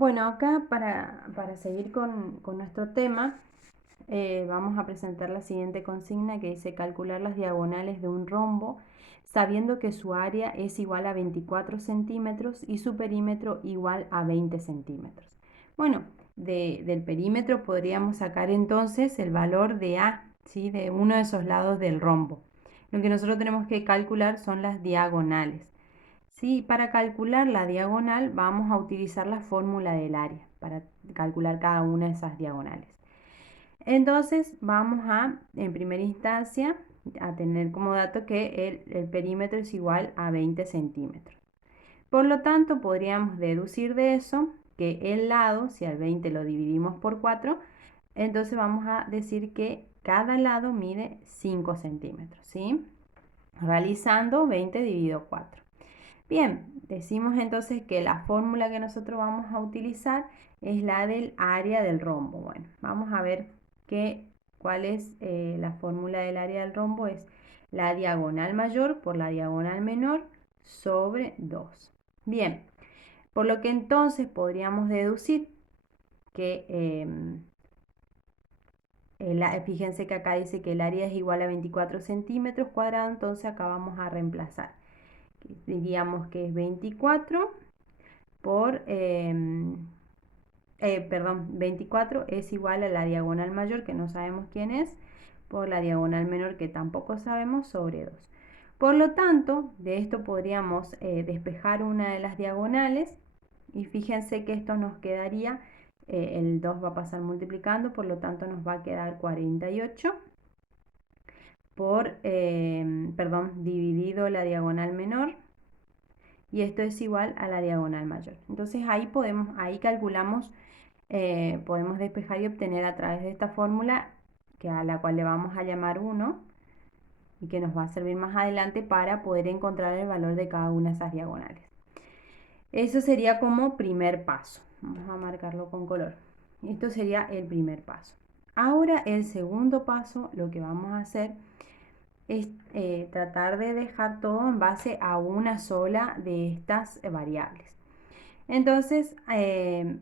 Bueno, acá para seguir con nuestro tema, vamos a presentar la siguiente consigna que dice calcular las diagonales de un rombo sabiendo que su área es igual a 24 centímetros y su perímetro igual a 20 centímetros. Bueno, del perímetro podríamos sacar entonces el valor de A, ¿sí? De uno de esos lados del rombo. Lo que nosotros tenemos que calcular son las diagonales. Sí, para calcular la diagonal vamos a utilizar la fórmula del área para calcular cada una de esas diagonales. Entonces vamos en primera instancia, a tener como dato que el perímetro es igual a 20 centímetros. Por lo tanto, podríamos deducir de eso que el lado, si al 20 lo dividimos por 4, entonces vamos a decir que cada lado mide 5 centímetros, ¿sí? Realizando 20 dividido 4. Bien, decimos entonces que la fórmula que nosotros vamos a utilizar es la del área del rombo. Bueno, vamos a ver cuál es la fórmula del área del rombo. Es la diagonal mayor por la diagonal menor sobre 2. Bien, por lo que entonces podríamos deducir que, fíjense que acá dice que el área es igual a 24 centímetros cuadrados, entonces acá vamos a reemplazar. Diríamos que es 24 por, perdón, 24 es igual a la diagonal mayor, que no sabemos quién es, por la diagonal menor, que tampoco sabemos, sobre 2. Por lo tanto, de esto podríamos despejar una de las diagonales, y fíjense que esto nos quedaría, el 2 va a pasar multiplicando, por lo tanto nos va a quedar 48 por, perdón, dividido la diagonal menor, y esto es igual a la diagonal mayor. Entonces ahí calculamos, podemos despejar y obtener a través de esta fórmula, a la cual le vamos a llamar 1, y que nos va a servir más adelante para poder encontrar el valor de cada una de esas diagonales. Eso sería como primer paso. Vamos a marcarlo con color. Esto sería el primer paso. Ahora el segundo paso, lo que vamos a hacer es tratar de dejar todo en base a una sola de estas variables. Entonces,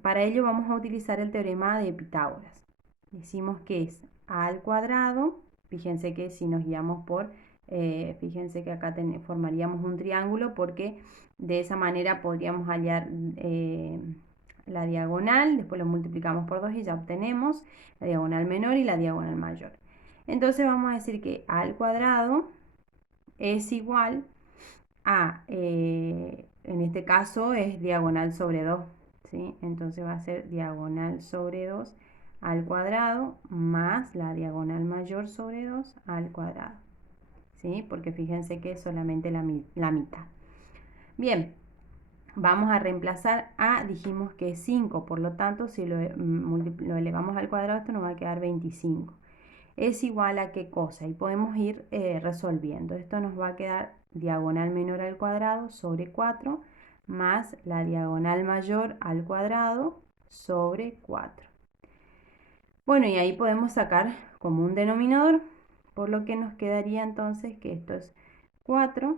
para ello vamos a utilizar el teorema de Pitágoras. Decimos que es a al cuadrado. Fíjense que si nos guiamos por, fíjense que acá formaríamos un triángulo, porque de esa manera podríamos hallar la diagonal, después lo multiplicamos por 2 y ya obtenemos la diagonal menor y la diagonal mayor. Entonces vamos a decir que a al cuadrado es igual a, en este caso es diagonal sobre 2, ¿sí? Entonces va a ser diagonal sobre 2 al cuadrado más la diagonal mayor sobre 2 al cuadrado, ¿sí? Porque fíjense que es solamente la mitad. Bien, vamos a reemplazar a, dijimos que es 5, por lo tanto si lo elevamos al cuadrado esto nos va a quedar 25. Es igual a qué cosa, y podemos ir resolviendo. Esto nos va a quedar diagonal menor al cuadrado sobre 4 más la diagonal mayor al cuadrado sobre 4. Bueno, y ahí podemos sacar como un denominador, por lo que nos quedaría entonces que esto es 4,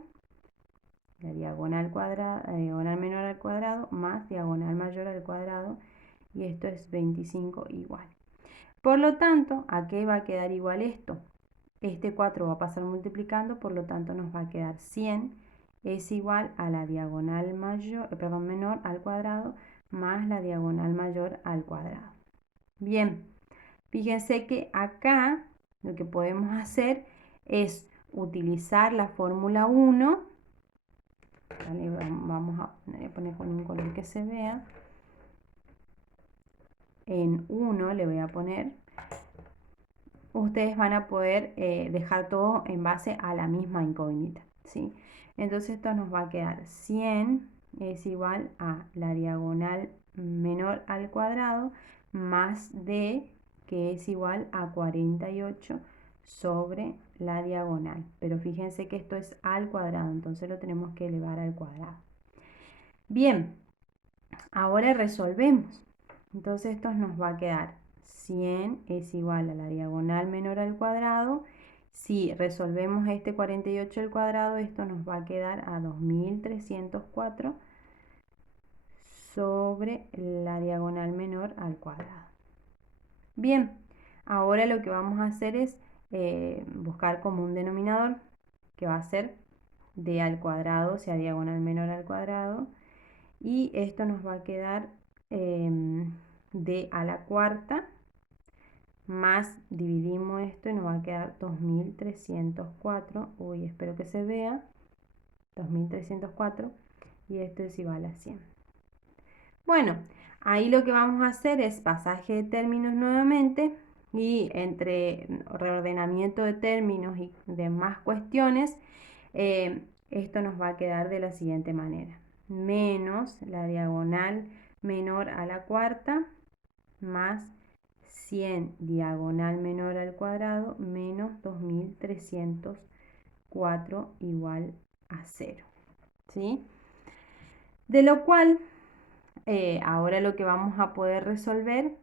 la diagonal menor al cuadrado más diagonal mayor al cuadrado, y esto es 25 igual. Por lo tanto, ¿a qué va a quedar igual esto? Este 4 va a pasar multiplicando, por lo tanto nos va a quedar 100 es igual a la diagonal menor al cuadrado más la diagonal mayor al cuadrado. Bien, fíjense que acá lo que podemos hacer es utilizar la fórmula 1. Vamos a poner con un color que se vea. En 1 le voy a poner. Ustedes van a poder dejar todo en base a la misma incógnita, ¿sí? Entonces esto nos va a quedar 100 es igual a la diagonal menor al cuadrado más d, que es igual a 48 sobre la diagonal. Pero fíjense que esto es al cuadrado, entonces lo tenemos que elevar al cuadrado. Bien, ahora resolvemos. Entonces esto nos va a quedar 100 es igual a la diagonal menor al cuadrado. Si resolvemos este 48 al cuadrado, esto nos va a quedar a 2304 sobre la diagonal menor al cuadrado. Bien, ahora lo que vamos a hacer es buscar como un denominador que va a ser d al cuadrado, o sea, diagonal menor al cuadrado, y esto nos va a quedar d a la cuarta más, dividimos esto y nos va a quedar 2304, uy, espero que se vea, 2304, y esto es igual a 100. Bueno, ahí lo que vamos a hacer es pasaje de términos nuevamente, y entre reordenamiento de términos y demás cuestiones, esto nos va a quedar de la siguiente manera: menos la diagonal menor a la cuarta más 100 diagonal menor al cuadrado menos 2304 igual a 0. ¿Sí? De lo cual, ahora lo que vamos a poder resolver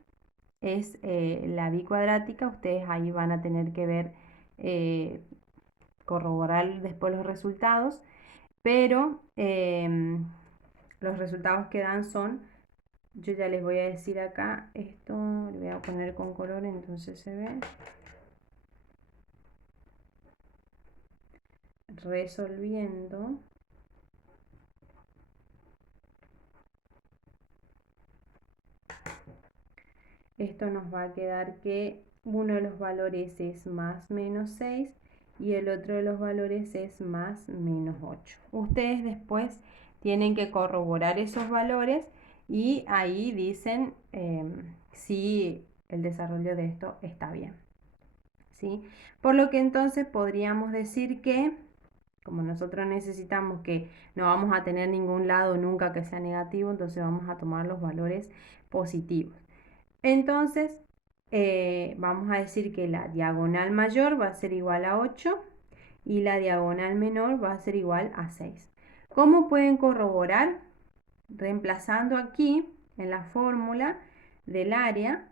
es la bicuadrática. Ustedes ahí van a tener que ver, corroborar después los resultados, pero los resultados que dan son, yo ya les voy a decir acá, esto lo voy a poner con color, entonces se ve. Resolviendo, esto nos va a quedar que uno de los valores es más menos 6 y el otro de los valores es más menos 8. Ustedes después tienen que corroborar esos valores y ahí dicen si el desarrollo de esto está bien. ¿Sí? Por lo que entonces podríamos decir que, como nosotros necesitamos que no vamos a tener ningún lado nunca que sea negativo, entonces vamos a tomar los valores positivos. Entonces, vamos a decir que la diagonal mayor va a ser igual a 8 y la diagonal menor va a ser igual a 6. ¿Cómo pueden corroborar? Reemplazando aquí en la fórmula del área,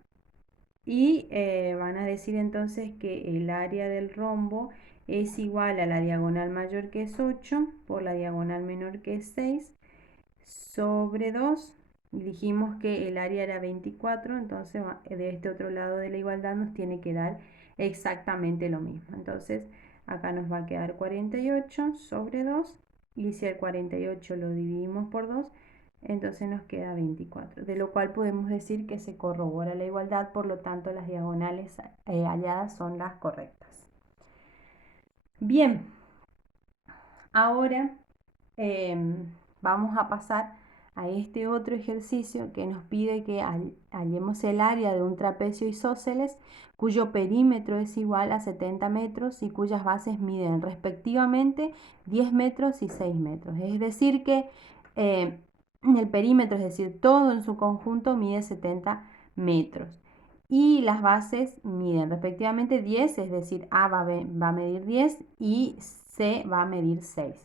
y van a decir entonces que el área del rombo es igual a la diagonal mayor, que es 8, por la diagonal menor, que es 6, sobre 2. Y dijimos que el área era 24, entonces de este otro lado de la igualdad nos tiene que dar exactamente lo mismo. Entonces acá nos va a quedar 48 sobre 2, y si el 48 lo dividimos por 2, entonces nos queda 24, de lo cual podemos decir que se corrobora la igualdad, por lo tanto las diagonales halladas son las correctas. Bien, ahora vamos a pasar a este otro ejercicio que nos pide que hallemos el área de un trapecio isósceles cuyo perímetro es igual a 70 metros y cuyas bases miden respectivamente 10 metros y 6 metros. Es decir que el perímetro, es decir, todo en su conjunto, mide 70 metros. Y las bases miden respectivamente 10, es decir, A va a medir 10 y C va a medir 6.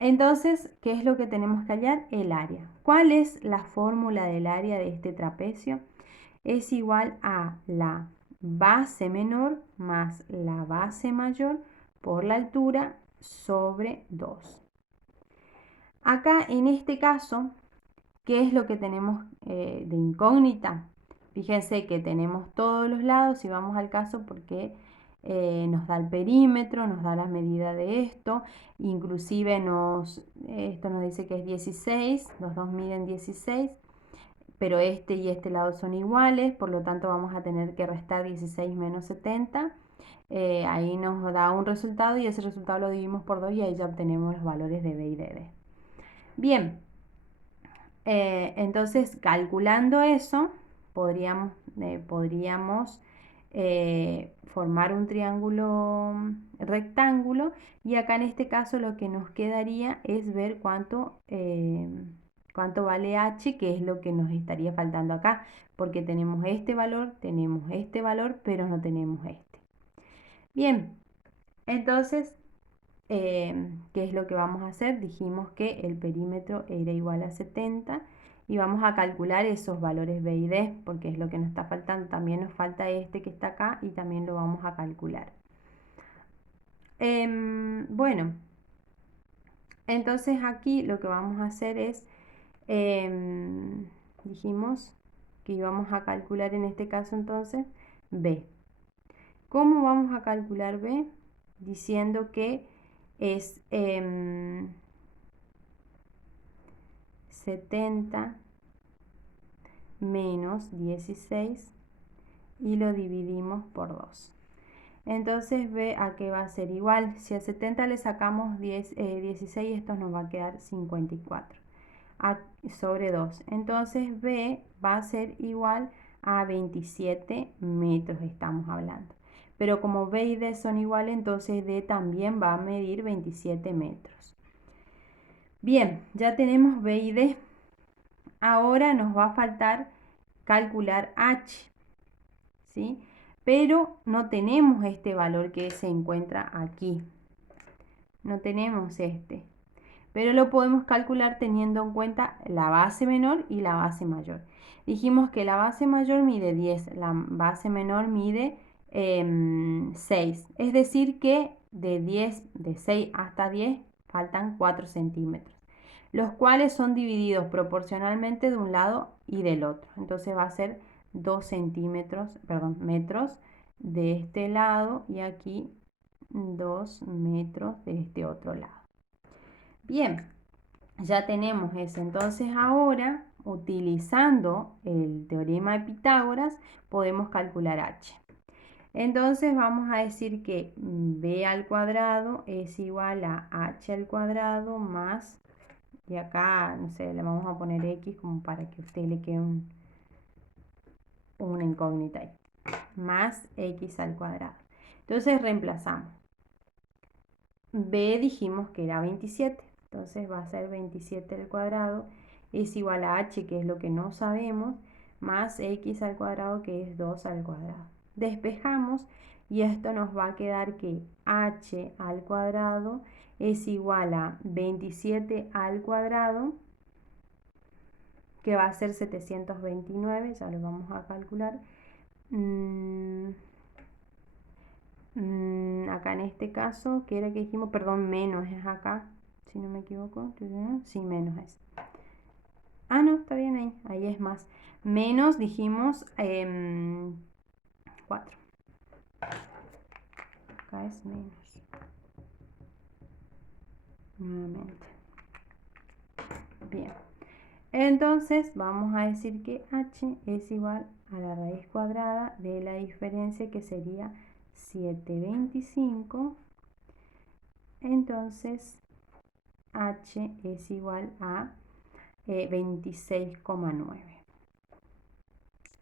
Entonces, ¿qué es lo que tenemos que hallar? El área. ¿Cuál es la fórmula del área de este trapecio? Es igual a la base menor más la base mayor por la altura sobre 2. Acá en este caso, ¿qué es lo que tenemos de incógnita? Fíjense que tenemos todos los lados y vamos al caso porque nos da el perímetro, nos da la medida de esto, inclusive esto nos dice que es 16, los dos miden 16, pero este y este lado son iguales, por lo tanto vamos a tener que restar 16 menos 70. Ahí nos da un resultado y ese resultado lo dividimos por 2 y ahí ya obtenemos los valores de B y de D. Bien, entonces calculando eso podríamos formar un triángulo rectángulo, y acá en este caso lo que nos quedaría es ver cuánto vale h, que es lo que nos estaría faltando acá, porque tenemos este valor, pero no tenemos este. Bien, entonces ¿qué es lo que vamos a hacer? Dijimos que el perímetro era igual a 70 y vamos a calcular esos valores B y D, porque es lo que nos está faltando. También nos falta este que está acá y también lo vamos a calcular. Bueno, Entonces aquí lo que vamos a hacer es, dijimos que íbamos a calcular en este caso entonces B. ¿Cómo vamos a calcular B? Diciendo que es 70 menos 16 y lo dividimos por 2. Entonces B a qué va a ser igual. Si a 70 le sacamos 16, esto nos va a quedar 54 sobre 2. Entonces B va a ser igual a 27 metros, estamos hablando. Pero como B y D son iguales, entonces D también va a medir 27 metros. Bien, ya tenemos B y D. Ahora nos va a faltar calcular H, ¿sí? Pero no tenemos este valor que se encuentra aquí. No tenemos este. Pero lo podemos calcular teniendo en cuenta la base menor y la base mayor. Dijimos que la base mayor mide 10, la base menor mide 6. Es decir que de 6 hasta 10 faltan 4 centímetros, los cuales son divididos proporcionalmente de un lado y del otro. Entonces va a ser 2 centímetros, perdón, metros de este lado y aquí 2 metros de este otro lado. Bien, ya tenemos eso. Entonces ahora, utilizando el teorema de Pitágoras, podemos calcular h. Entonces vamos a decir que b al cuadrado es igual a h al cuadrado más, y acá, no sé, le vamos a poner x como para que a usted le quede una incógnita ahí, más x al cuadrado. Entonces reemplazamos. B dijimos que era 27, entonces va a ser 27 al cuadrado es igual a h, que es lo que no sabemos, más x al cuadrado, que es 2 al cuadrado. Despejamos y esto nos va a quedar que h al cuadrado es igual a 27 al cuadrado, que va a ser 729, ya lo vamos a calcular. Acá en este caso, que era que dijimos, perdón, menos es acá, si no me equivoco, sí, menos es. Ah, no, está bien ahí, ahí es más. Menos dijimos 4. Acá es menos. Nuevamente. Bien. Entonces vamos a decir que h es igual a la raíz cuadrada de la diferencia, que sería 725. Entonces h es igual a 26,9.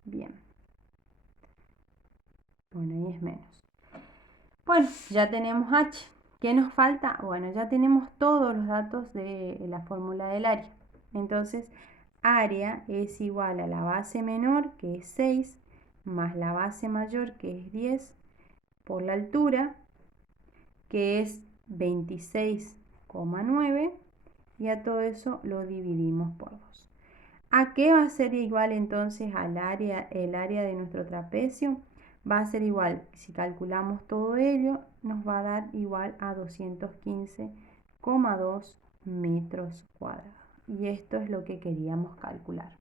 Bien. Bueno, ahí es menos. Bueno, ya tenemos h. ¿Qué nos falta? Bueno, ya tenemos todos los datos de la fórmula del área. Entonces, área es igual a la base menor, que es 6, más la base mayor, que es 10, por la altura, que es 26,9, y a todo eso lo dividimos por 2. ¿A qué va a ser igual entonces al área, el área de nuestro trapecio? Va a ser igual, si calculamos todo ello, nos va a dar igual a 215,2 metros cuadrados. Y esto es lo que queríamos calcular.